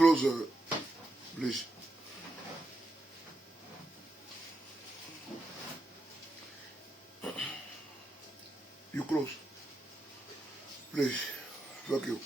close, please. You close. Please. Thank you.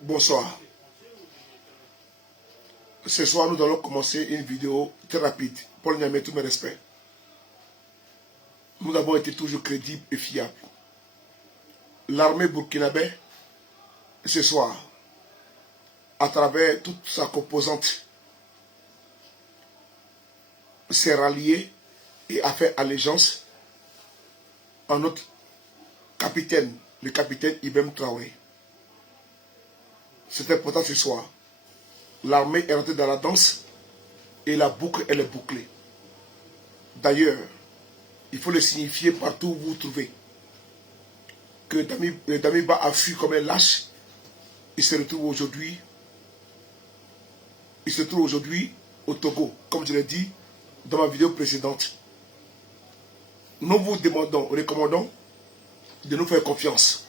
Bonsoir. Ce soir, nous allons commencer une vidéo très rapide. Paul Niamey, tous mes respects. Nous avons été toujours crédibles et fiables. L'armée burkinabé, ce soir, à travers toute sa composante, s'est ralliée et a fait allégeance à notre capitaine, le capitaine Ibrahim Traoré. C'est important ce soir. L'armée est rentrée dans la danse et la boucle, elle est bouclée. D'ailleurs, il faut le signifier partout où vous vous trouvez. Que Damiba a fui comme un lâche. Il se retrouve aujourd'hui au Togo, comme je l'ai dit dans ma vidéo précédente. Nous vous demandons, recommandons de nous faire confiance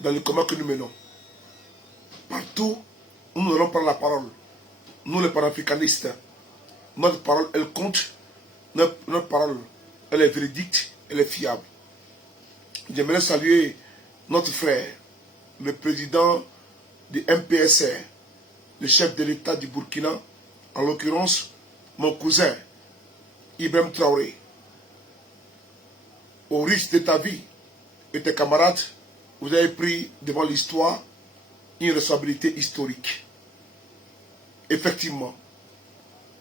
dans le combat que nous menons. Partout où nous allons prendre la parole, nous les panafricanistes, notre parole elle compte, notre parole elle est véridique, elle est fiable. J'aimerais saluer notre frère, le président du MPSR, le chef de l'État du Burkina, en l'occurrence mon cousin Ibrahim Traoré. Au risque de ta vie et tes camarades, vous avez pris devant l'histoire une responsabilité historique. Effectivement,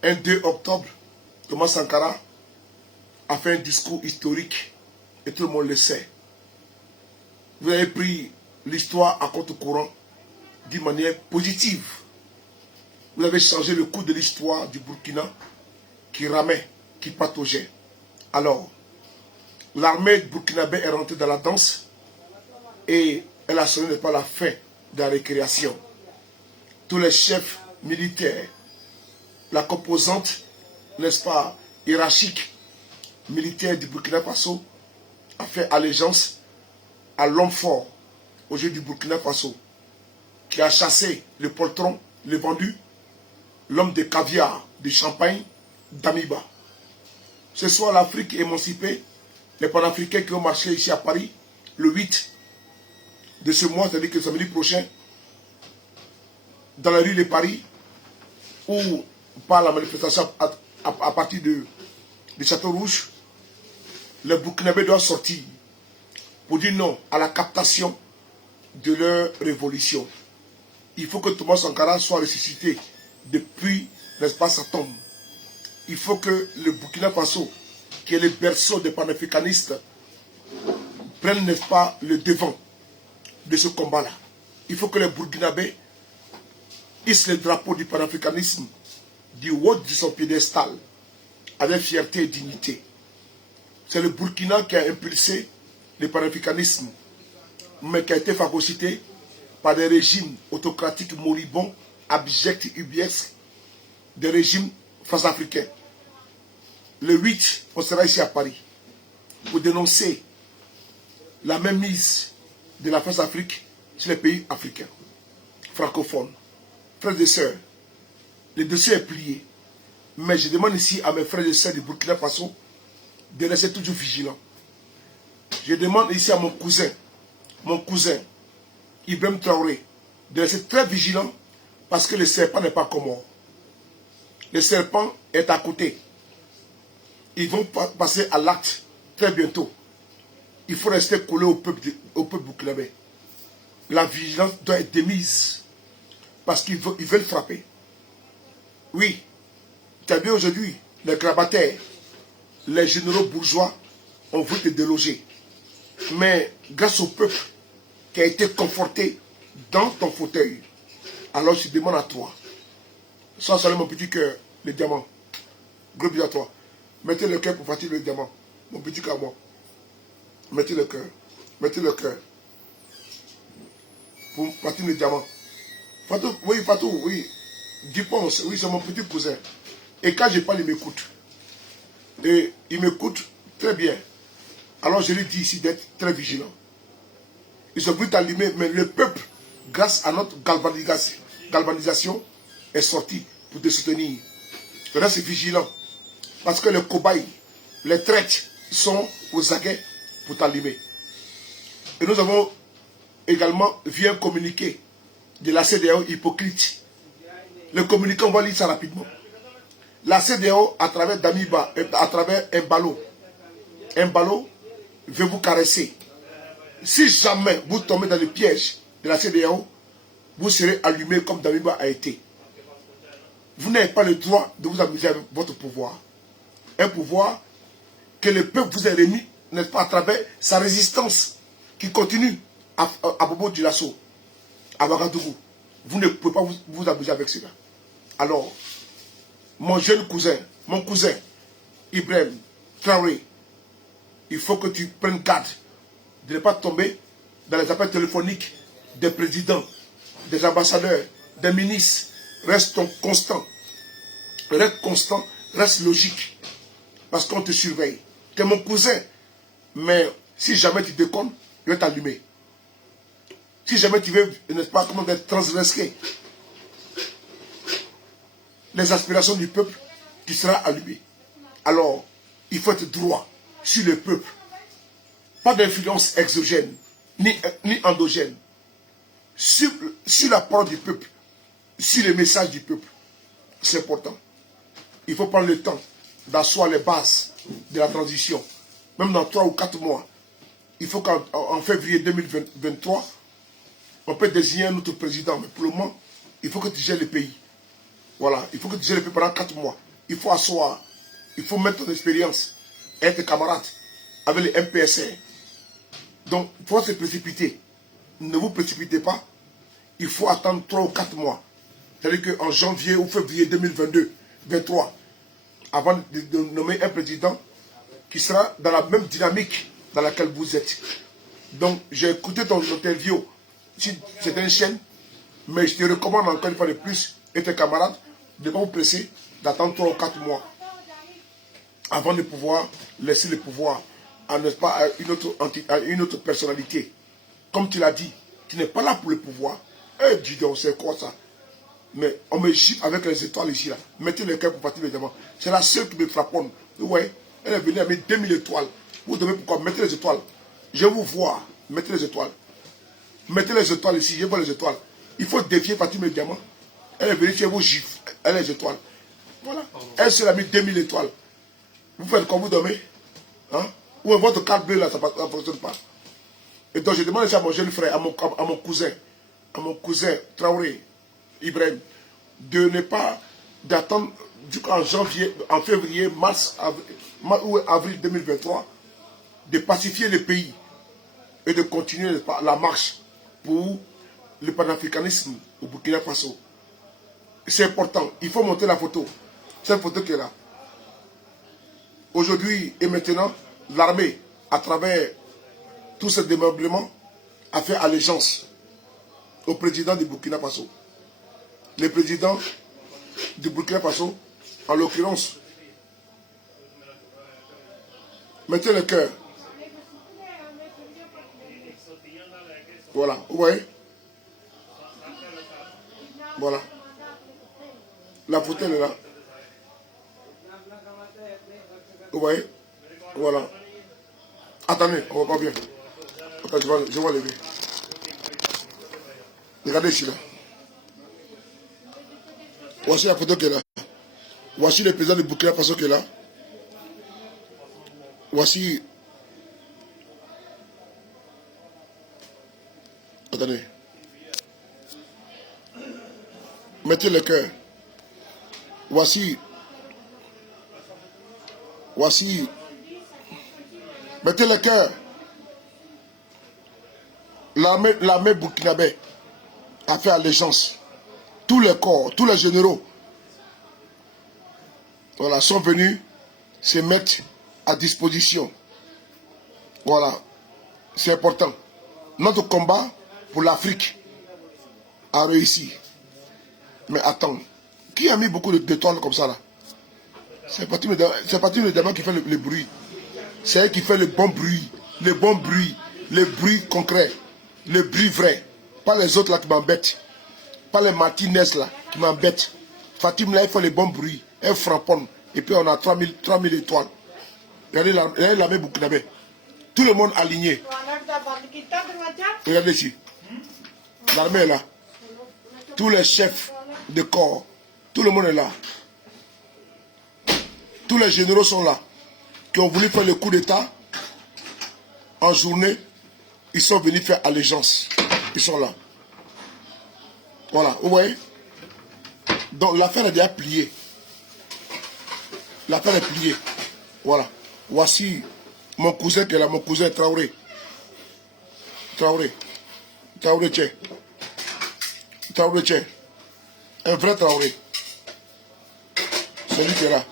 un 2 octobre, Thomas Sankara a fait un discours historique et tout le monde le sait. Vous avez pris l'histoire à contre-courant d'une manière positive. Vous avez changé le cours de l'histoire du Burkina qui ramait, qui pataugeait. Alors, l'armée burkinabé est rentrée dans la danse et elle a sonné pas la fin de la récréation. Tous les chefs militaires, la composante, n'est-ce pas, hiérarchique, militaire du Burkina Faso, a fait allégeance à l'homme fort au jeu du Burkina Faso, qui a chassé le poltron, le vendu, l'homme de caviar, de champagne, Damiba. Ce soir, l'Afrique est émancipée, les panafricains qui ont marché ici à Paris, le 8 de ce mois, c'est-à-dire que samedi prochain, dans la rue de Paris, où par la manifestation à partir de Château Rouge, les Burkinabés doivent sortir pour dire non à la captation de leur révolution. Il faut que Thomas Sankara soit ressuscité depuis, n'est-ce pas, sa tombe. Il faut que le Burkina Faso, qui est le berceau des panafricanistes, prenne, n'est-ce pas, le devant de ce combat-là. Il faut que les Burkinabés hissent le drapeau du panafricanisme du haut de son piédestal avec fierté et dignité. C'est le Burkina qui a impulsé le panafricanisme, mais qui a été phagocyté par des régimes autocratiques moribonds, abjects, ubiesques, des régimes France-africains. Le 8, on sera ici à Paris pour dénoncer la mainmise de la France-Afrique sur les pays africains, francophones. Frères et sœurs, le dossier est plié. Mais je demande ici à mes frères et sœurs du Burkina Faso de rester toujours vigilants. Je demande ici à mon cousin, Ibrahim Traoré, de rester très vigilant parce que le serpent n'est pas encore mort. Le serpent est à côté. Ils vont passer à l'acte très bientôt. Il faut rester collé au peuple burkinabé. La vigilance doit être démise parce qu'ils veulent frapper. Oui, tu as vu aujourd'hui, les grabataires, les généraux bourgeois ont voulu te déloger. Mais grâce au peuple qui a été conforté dans ton fauteuil, alors je demande à toi, sans saluer mon petit cœur, le diamant, gros bisous à toi, mettez le cœur pour partir le diamant, mon petit cœur à moi, mettez le cœur pour partir le diamant. Fatou, oui, Duponce, oui, c'est mon petit cousin. Et quand je parle, il m'écoute. Et il m'écoute très bien. Alors je lui dis ici d'être très vigilant. Ils ont voulu t'allumer, mais le peuple, grâce à notre galvanisation, est sorti pour te soutenir. Reste vigilant. Parce que les cobayes, les traites sont aux aguets pour t'allumer. Et nous avons également vu un communiqué de la CEDEAO hypocrite. Le communiqué, on va lire ça rapidement. La CEDEAO, à travers Damiba, à travers un ballot veut vous caresser. Si jamais vous tombez dans le piège de la CEDEAO, vous serez allumé comme Damiba a été. Vous n'avez pas le droit de vous amuser avec votre pouvoir. Un pouvoir que le peuple vous a remis, n'est-ce pas, à travers sa résistance qui continue à Bobo Dioulasso, à Ouagadougou. Vous ne pouvez pas vous amuser avec cela. Alors, mon jeune cousin, mon cousin, Ibrahim Traoré, il faut que tu prennes garde de ne pas tomber dans les appels téléphoniques des présidents, des ambassadeurs, des ministres. Reste constant. Reste constant, reste logique. Parce qu'on te surveille. Tu es mon cousin. Mais si jamais tu déconnes, je vais t'allumer. Si jamais tu veux, n'est-ce pas, comment transgresser les aspirations du peuple, tu seras allumé. Alors, il faut être droit sur le peuple. Pas d'influence exogène, ni endogène. Sur la parole du peuple, sur les messages du peuple. C'est important. Il faut prendre le temps d'asseoir les bases de la transition. Même dans 3 ou 4 mois. Il faut qu'en février 2023, on peut désigner un autre président. Mais pour le moment, il faut que tu gères le pays. Voilà, il faut que tu gères le pays pendant 4 mois. Il faut asseoir. Il faut mettre ton expérience. Être camarade avec les MPSR. Donc, il faut se précipiter. Ne vous précipitez pas. Il faut attendre 3 ou 4 mois. C'est-à-dire qu'en janvier ou février 2022-2023, avant de nommer un président qui sera dans la même dynamique dans laquelle vous êtes. Donc, j'ai écouté ton interview sur cette chaîne, mais je te recommande encore une fois de plus, et tes camarades, de ne pas vous presser d'attendre 3 ou 4 mois avant de pouvoir laisser le pouvoir à une autre personnalité. Comme tu l'as dit, tu n'es pas là pour le pouvoir. Eh, dis donc, c'est quoi ça? Mais on me chie avec les étoiles ici, là. Mettez le cœur pour partir les diamants. C'est la seule qui me frapponne. Ouais, elle est venue avec 2000 étoiles. Vous devez pourquoi? Mettez les étoiles. Je vous vois. Mettez les étoiles. Mettez les étoiles ici. Je vois les étoiles. Il faut défier Fatima Diamant. Elle est venue chez vous gifle. Elle a les étoiles. Voilà. Elle se l'a mis 2000 étoiles. Vous faites comme vous dormez. Hein? Ou votre carte bleue là, ça ne fonctionne pas. Et donc je demande à mon jeune frère, à mon cousin Traoré, Ibrahim, de ne pas d'attendre en février, mars ou avril 2023, de pacifier le pays et de continuer la marche pour le panafricanisme au Burkina Faso. C'est important. Il faut monter la photo. Cette photo qui est là. Aujourd'hui et maintenant, l'armée, à travers tout ce démembrement, a fait allégeance au président du Burkina Faso. Le président du Burkina Faso, en l'occurrence, mettez le cœur. Voilà, vous voyez? Voilà. La photo est là. Vous voyez? Voilà. Attendez, on ne voit pas bien. Attends, je vais lever. Regardez ici là. Voici la photo qui est là. Voici le président du Burkina Faso qui est là. Voici. Attendez. Mettez le cœur. Voici. Voici. Mettez le cœur. L'armée burkinabé a fait allégeance. Tous les corps, tous les généraux, voilà, sont venus se mettre à disposition. Voilà. C'est important. Notre combat pour l'Afrique a réussi. Mais attends, qui a mis beaucoup d'étoiles comme ça là? C'est pas le débat qui fait le bruit. C'est elle qui fait le bon bruit. Le bon bruit. Le bruit concret. Le bruit vrai. Pas les autres là qui m'embêtent. Pas les Martinez là qui m'embêtent. Fatim là, il fait le bon bruit. Elle frapponne. Et puis on a 3000 étoiles. Regardez l'armée burkinabé. Tout le monde aligné. Regardez ici. L'armée est là. Tous les chefs de corps. Tout le monde est là. Tous les généraux sont là. Qui ont voulu faire le coup d'état. En journée, ils sont venus faire allégeance. Ils sont là. Voilà, vous voyez? Donc l'affaire est déjà pliée. L'affaire est pliée. Voilà. Voici mon cousin qui est là, mon cousin Traoré. Traoré. Traoré Tché. Traoré Tché. Un vrai Traoré. C'est lui qui est là.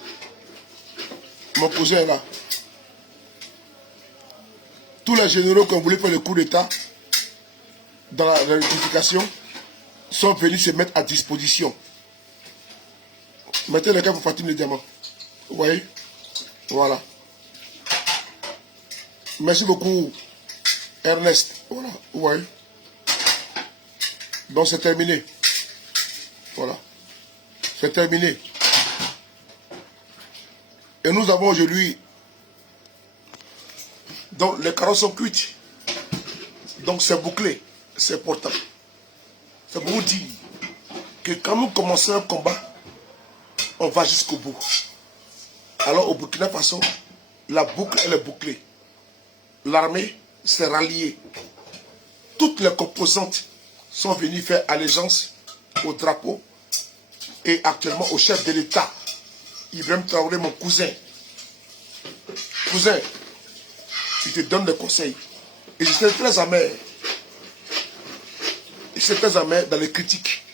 Mon cousin est là. Tous les généraux qui ont voulu faire le coup d'état dans la rectification sont venus se mettre à disposition. Mettez les gars pour Fatim le diamant. Vous voyez? Voilà. Merci beaucoup, Ernest. Voilà, vous voyez? Donc c'est terminé. Voilà. C'est terminé. Et nous avons aujourd'hui... Donc les carottes sont cuites. Donc c'est bouclé. C'est important. C'est pour vous dire que quand nous commençons un combat, on va jusqu'au bout. Alors au Burkina Faso, la boucle elle est bouclée. L'armée s'est ralliée. Toutes les composantes sont venues faire allégeance au drapeau et actuellement au chef de l'État, Ibrahim Traoré, mon cousin. Cousin, je te donne des conseils. Et je suis très amer. Je suis très amer dans les critiques.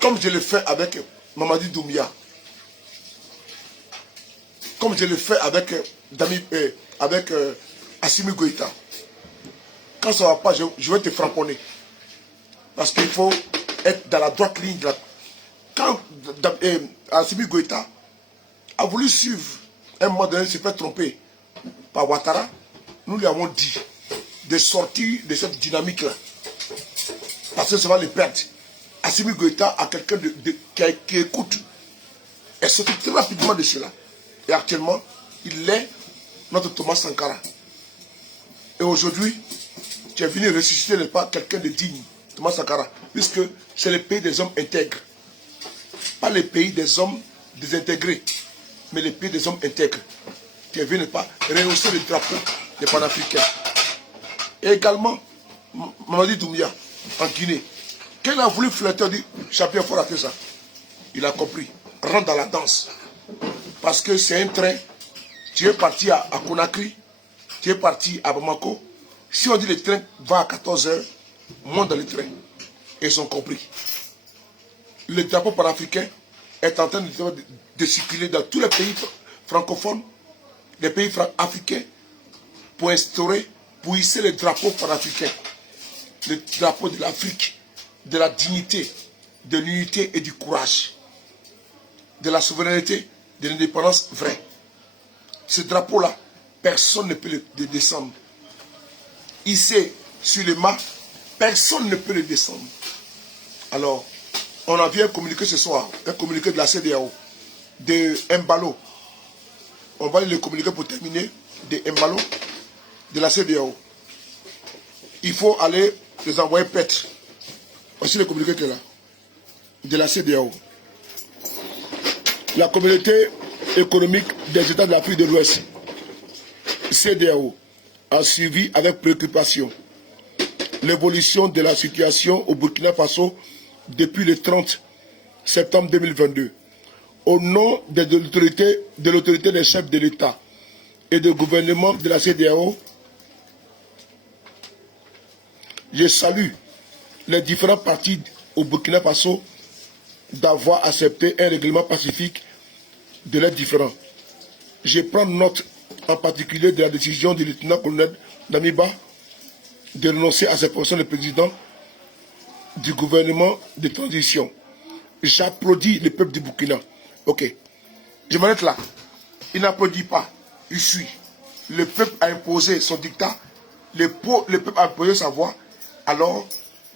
Comme je le fais avec Mamadi Doumbia. Comme je le fais avec Assimi Goïta. Quand ça ne va pas, je vais te frapponner. Parce qu'il faut être dans la droite ligne. Quand Assimi Goïta a voulu suivre, un moment donné, il s'est fait tromper par Ouattara, nous lui avons dit de sortir de cette dynamique-là. Parce que ça va le perdre. Assimi Goïta a quelqu'un qui écoute. Et c'est très rapidement de cela. Et actuellement, il est notre Thomas Sankara. Et aujourd'hui, tu es venu ressusciter n'est pas quelqu'un de digne, Thomas Sankara, puisque c'est le pays des hommes intègres. Pas le pays des hommes désintégrés, mais le pays des hommes intègres. Tu es venu pas rehausser le drapeau des panafricains. Et également, Mamadi Doumbia, en Guinée, quand il a voulu flirter, il dit, Chapier, il faut rater ça. Il a compris. Rentre dans la danse. Parce que c'est un train. Tu es parti à Conakry, tu es parti à Bamako. Si on dit le train va à 14 h, monte dans le train. Et ils ont compris. Le drapeau panafricain est en train de circuler dans tous les pays francophones, les pays africains, pour instaurer, pour hisser le drapeau panafricain. le drapeau de l'Afrique, de la dignité, de l'unité et du courage, de la souveraineté, de l'indépendance vraie. Ce drapeau-là, personne ne peut le descendre. Ici, sur les mâts, personne ne peut le descendre. Alors, on a vu un communiqué ce soir, un communiqué de la CEDEAO, de Mbalo. On va le communiquer pour terminer, de Mbalo, de la CEDEAO. Il faut aller les envoyer paître. Voici le communiqué qui est là, de la CEDEAO. La communauté économique des États de l'Afrique de l'Ouest, CEDEAO, a suivi avec préoccupation l'évolution de la situation au Burkina Faso depuis le 30 septembre 2022. Au nom de l'autorité des chefs de l'État et du gouvernement de la CEDEAO, je salue les différents partis au Burkina Faso d'avoir accepté un règlement pacifique de leurs différends. Je prends note en particulier de la décision du lieutenant-colonel Damiba de renoncer à ses fonctions de président du gouvernement de transition. J'applaudis le peuple du Burkina. Ok, je m'arrête là. Il n'applaudit pas, il suit. Le peuple a imposé son dictat, le peuple a imposé sa voix. Alors,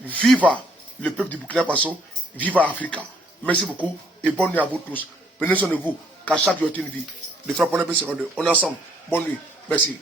viva le peuple du Burkina Faso, viva Africa. Merci beaucoup et bonne nuit à vous tous. Prenez soin de vous, car chaque jour est une vie. Le frère Bonnet secondaire. On est ensemble. Bonne nuit. Merci.